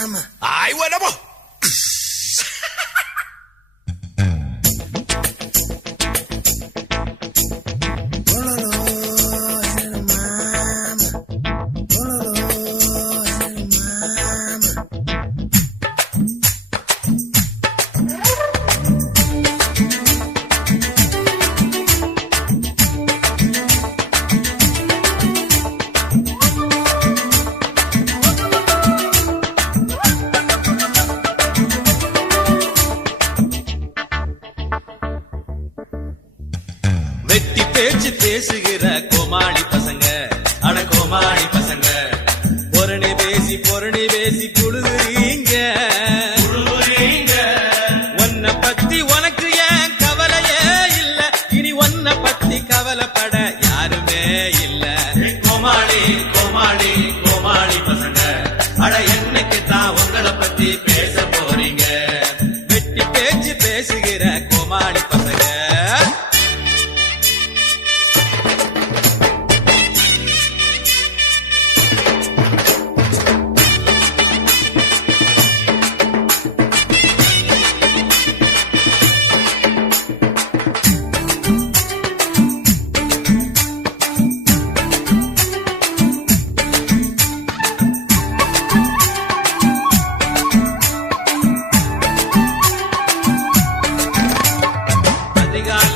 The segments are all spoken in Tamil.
ஆமா Ay, bueno, pues. வெட்டி பேச்சு பேசுகிற கோமாளி பசங்க. அட கோமாளி பசங்க. பொரணி பேசி பொரணி பேசி குழுகுறீங்க. உன்னை பத்தி உனக்கு ஏன் கவலையே இல்ல? இனி உன்னை பத்தி கவலைப்பட யாருமே இல்ல. கோமாளி கோமாளி கோமாளி பசங்க. அட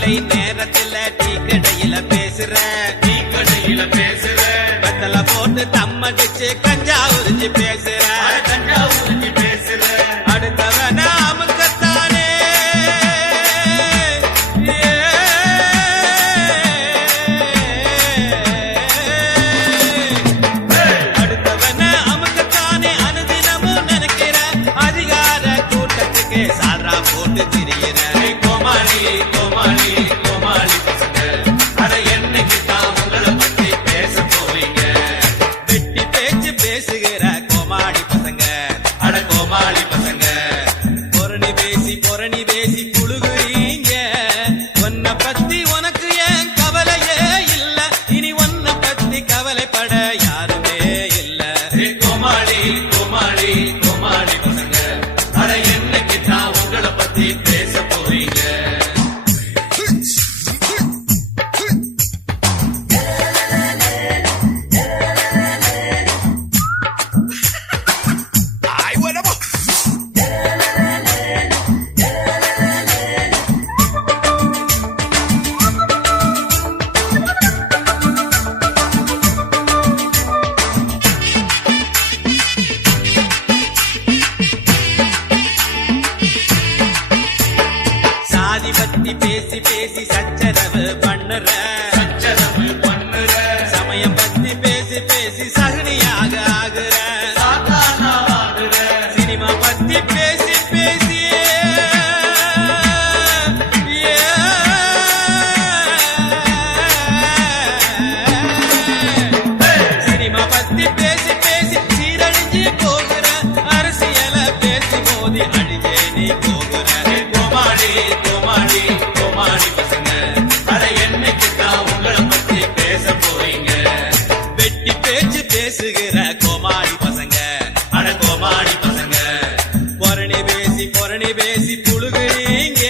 மாலை நேரத்துல டீ கடையில பேசுற டீ கடையில பேசுற. வெத்தல போட்டு தம்மடிச்சு கஞ்சா உறிஞ்சு பேசுற. கஞ்சா உறிஞ்சு பத்தி பத்தி பேசி பேசி சச்சரவு பண்ணுற. சச்சரவு பண்ணுற சமயம் பத்தி பேசி பேசி சகனியாக ஆகுற. சினிமா பத்தி பேசி பேசி சினிமா பத்தி பேசி பேசி சீரழிஞ்சு போகிற. அரசியல பேசி மோதி அழிஞ்சே நீ போகிற. கோமாளி பேச போறீங்க. வெட்டி பேச்சு பேசுகிற கோமாளி பசங்க. அட கோமாளி பசங்க. பொரணி பேசி பொரணி பேசி புழுகுறீங்க.